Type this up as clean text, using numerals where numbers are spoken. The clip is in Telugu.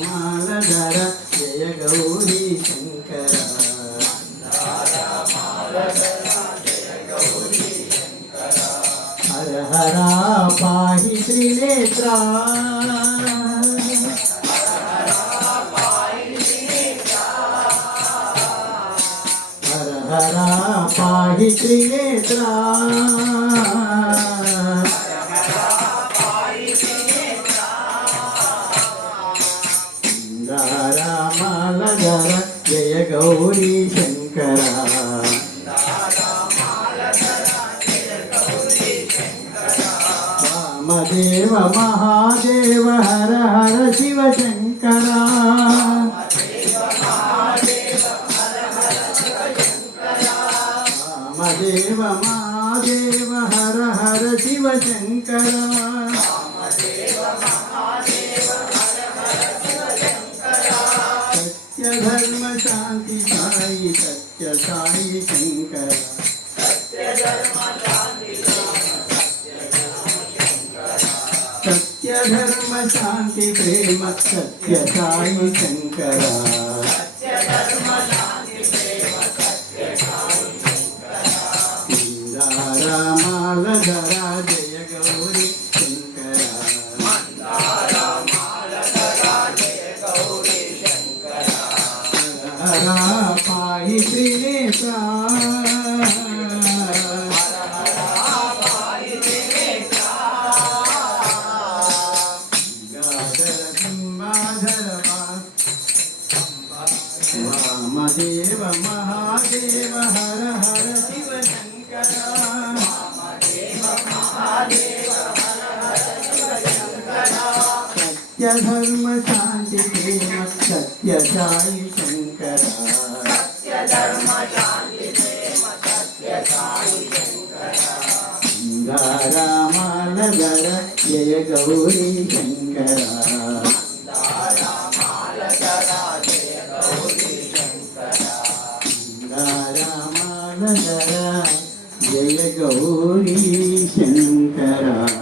మాలధర జయ గౌరీ శంకర హర హర పాహి త్రినేత్రా హర హర పాహి త్రినేత్రా రామాలధర జయ గౌరీ శంకర వామదేవ మహాదేవ హర హర శివ శంకర వామదేవ మహాదేవ హర హర శివ శంకర धर्म शांति साई सत्य साई शंकर सत्य धर्म शांति प्रेम सत्य साई शंकर रामालधरा जय गौरी पाहि त्रिनेत्रा वामदेव महादेव हर हर शिव शंकर सत्य धर्म शांति प्रेम सत्य साई शंकर रामालधर जय गौरी शंकर रामालधर जय गौरी शंकर।